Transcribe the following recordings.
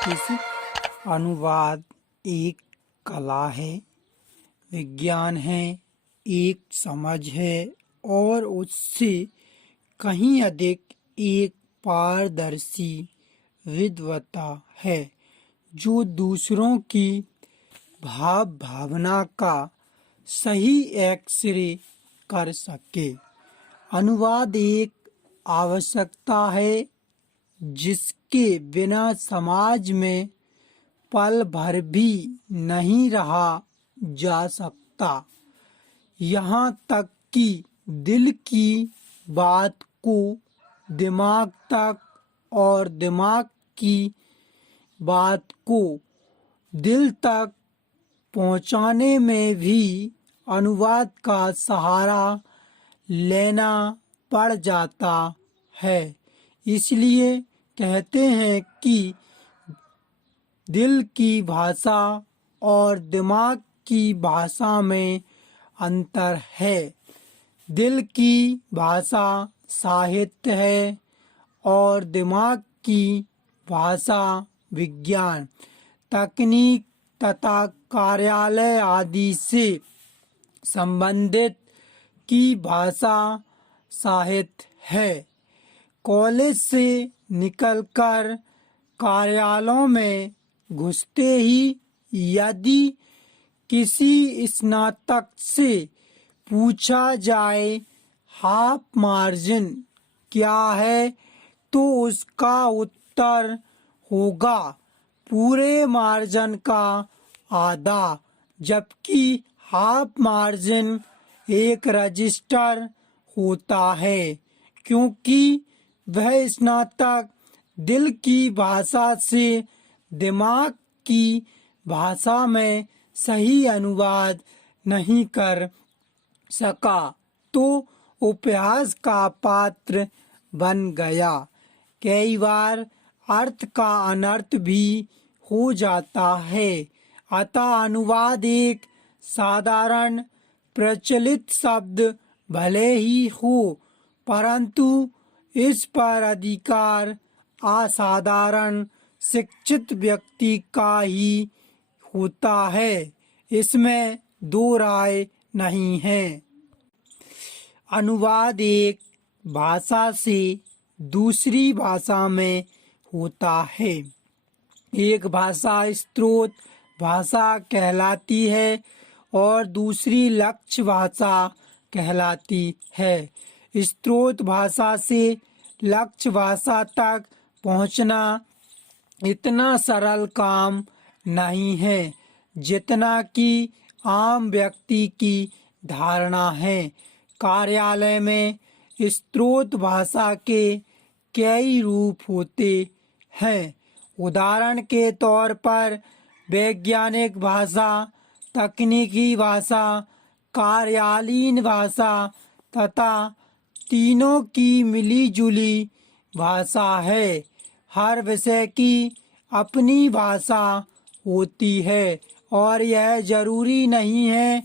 तरीके से। अनुवाद एक कला है, विज्ञान है, एक समझ है और उससे कहीं अधिक एक पारदर्शी विद्वता है जो दूसरों की भावना का सही एक्सरे कर सके। अनुवाद एक आवश्यकता है जिसके बिना समाज में पल भर भी नहीं रहा जा सकता। यहाँ तक कि दिल की बात को दिमाग तक और दिमाग की बात को दिल तक पहुँचाने में भी अनुवाद का सहारा लेना पड़ जाता है। इसलिए कहते हैं कि दिल की भाषा और दिमाग की भाषा में अंतर है। दिल की भाषा साहित्य है और दिमाग की भाषा विज्ञान, तकनीक तथा कार्यालय आदि से संबंधित की भाषा साहित्य है। कॉलेज से निकलकर कार्यालयों में घुसते ही यदि किसी स्नातक से पूछा जाए हाफ मार्जिन क्या है तो उसका उत्तर होगा पूरे मार्जिन का आधा, जबकि हाफ मार्जिन एक रजिस्टर होता है क्योंकि वह स्नातक दिल की भाषा से दिमाग की भाषा में सही अनुवाद नहीं कर सका तो उपहास का पात्र बन गया। कई बार अर्थ का अनर्थ भी हो जाता है। अतः अनुवाद एक साधारण प्रचलित शब्द भले ही हो परंतु इस पर अधिकार असाधारण शिक्षित व्यक्ति का ही होता है, इसमें दो राय नहीं है। अनुवाद एक भाषा से दूसरी भाषा में होता है। एक भाषा स्रोत भाषा कहलाती है और दूसरी लक्ष्य भाषा कहलाती है। स्रोत भाषा से लक्ष्य भाषा तक पहुंचना इतना सरल काम नहीं है जितना कि आम व्यक्ति की धारणा है। कार्यालय में स्रोत भाषा के कई रूप होते हैं। उदाहरण के तौर पर वैज्ञानिक भाषा, तकनीकी भाषा, कार्यालयीन भाषा तथा तीनों की मिलीजुली भाषा है। हर विषय की अपनी भाषा होती है और यह जरूरी नहीं है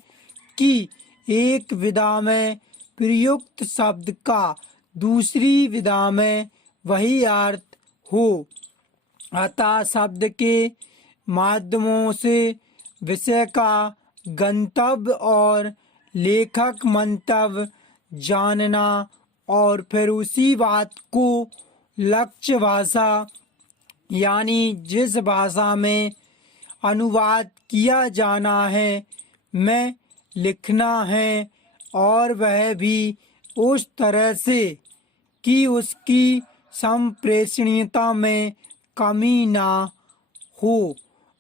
कि एक विधा में प्रयुक्त शब्द का दूसरी विधा में वही अर्थ हो। अतः शब्द के माध्यमों से विषय का गंतव्य और लेखक मंतव्य जानना और फिर उसी बात को लक्ष्य भाषा यानी जिस भाषा में अनुवाद किया जाना है में लिखना है और वह भी उस तरह से कि उसकी संप्रेषणीयता में कमी ना हो,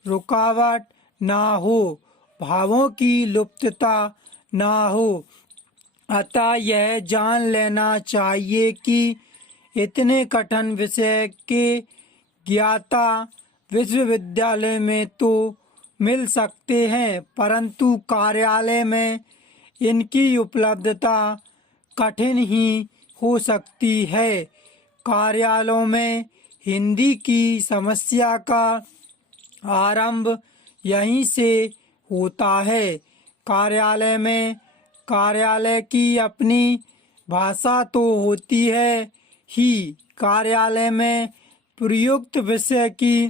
रुकावट ना हो, भावों की लुप्तता ना हो। अतः यह जान लेना चाहिए कि इतने कठिन विषय के ज्ञाता विश्वविद्यालय में तो मिल सकते हैं परंतु कार्यालय में इनकी उपलब्धता कठिन ही हो सकती है। कार्यालयों में हिंदी की समस्या का आरंभ यहीं से होता है। कार्यालय में कार्यालय की अपनी भाषा तो होती है ही, कार्यालय में प्रयुक्त विषय की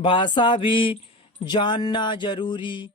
भाषा भी जानना जरूरी